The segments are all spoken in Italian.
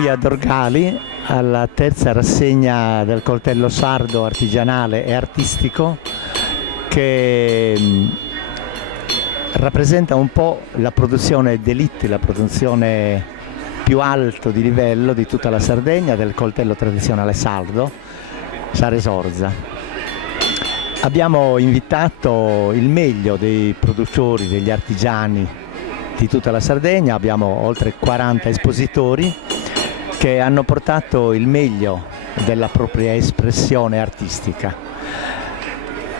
qui a Dorgali alla terza rassegna del coltello sardo artigianale e artistico, che rappresenta un po' la produzione d'élite, la produzione più alto di livello di tutta la Sardegna del coltello tradizionale sardo, Saresorza. Abbiamo invitato il meglio dei produttori, degli artigiani di tutta la Sardegna, abbiamo oltre 40 espositori che hanno portato il meglio della propria espressione artistica.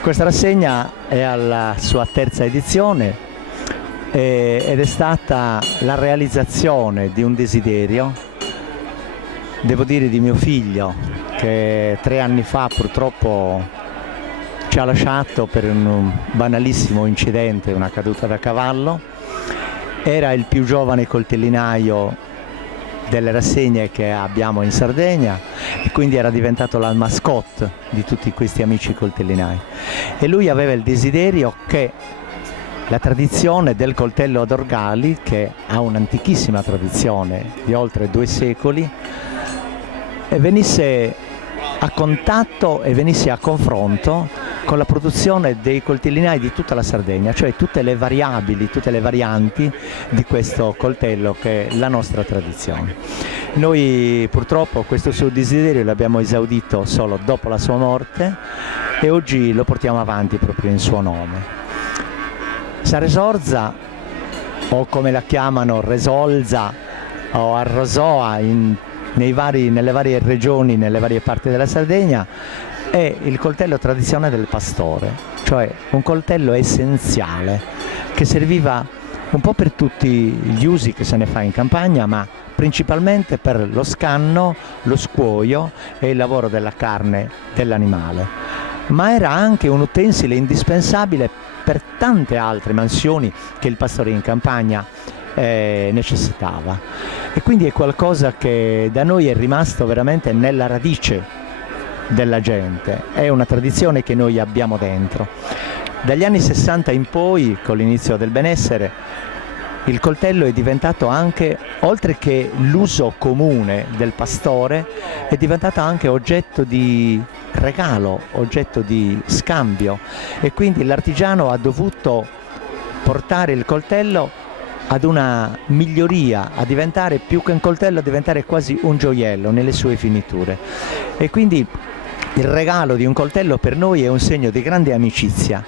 Questa rassegna è alla sua terza edizione ed è stata la realizzazione di un desiderio, devo dire di mio figlio, che 3 anni fa purtroppo ci ha lasciato per un banalissimo incidente, una caduta da cavallo. Era il più giovane coltellinaio delle rassegne che abbiamo in Sardegna e quindi era diventato la mascotte di tutti questi amici coltellinai. E lui aveva il desiderio che la tradizione del coltello a Dorgali, che ha un'antichissima tradizione di oltre 2 secoli, venisse a contatto e venisse a confronto con la produzione dei coltellinai di tutta la Sardegna, cioè tutte le variabili, tutte le varianti di questo coltello che è la nostra tradizione. Noi purtroppo questo suo desiderio l'abbiamo esaudito solo dopo la sua morte e oggi lo portiamo avanti proprio in suo nome. Saresorza, o come la chiamano Resolza o Arrosoa nelle varie regioni, nelle varie parti della Sardegna, è il coltello tradizionale del pastore, cioè un coltello essenziale che serviva un po' per tutti gli usi che se ne fa in campagna, ma principalmente per lo scanno, lo scuoio e il lavoro della carne dell'animale. Ma era anche un utensile indispensabile per tante altre mansioni che il pastore in campagna necessitava. E quindi è qualcosa che da noi è rimasto veramente nella radice della gente, è una tradizione che noi abbiamo dentro. Dagli anni 60 in poi, con l'inizio del benessere, il coltello è diventato anche, oltre che l'uso comune del pastore, è diventato anche oggetto di regalo, oggetto di scambio, e quindi l'artigiano ha dovuto portare il coltello ad una miglioria, a diventare più che un coltello, a diventare quasi un gioiello nelle sue finiture. E quindi il regalo di un coltello per noi è un segno di grande amicizia,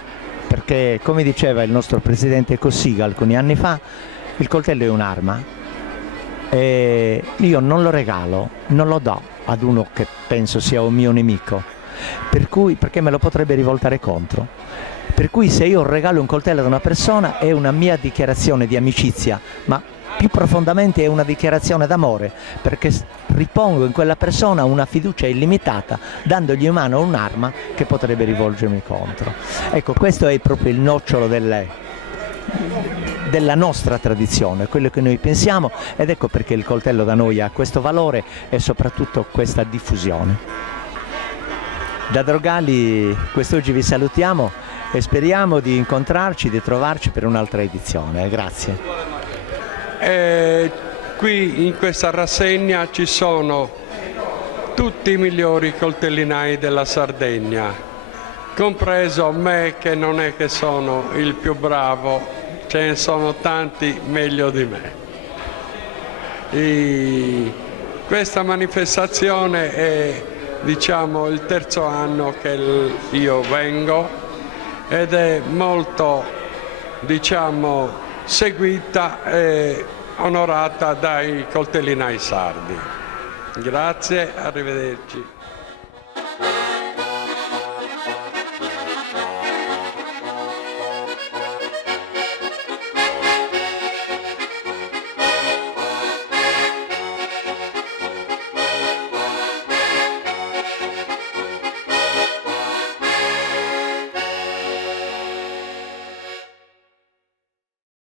perché come diceva il nostro presidente Cossiga alcuni anni fa, il coltello è un'arma e io non lo regalo, non lo do ad uno che penso sia un mio nemico, perché me lo potrebbe rivoltare contro. Per cui se io regalo un coltello ad una persona è una mia dichiarazione di amicizia, ma più profondamente è una dichiarazione d'amore, perché ripongo in quella persona una fiducia illimitata, dandogli in mano un'arma che potrebbe rivolgermi contro. Ecco, questo è proprio il nocciolo della nostra tradizione, quello che noi pensiamo, ed ecco perché il coltello da noi ha questo valore e soprattutto questa diffusione. Da Dorgali quest'oggi vi salutiamo e speriamo di incontrarci, di trovarci per un'altra edizione. Grazie. Qui in questa rassegna ci sono tutti i migliori coltellinai della Sardegna, compreso me che non è che sono il più bravo, ce ne sono tanti meglio di me. Questa manifestazione è, diciamo, il 3° anno che io vengo ed è molto, diciamo, seguita e onorata dai coltellinai sardi. Grazie, arrivederci.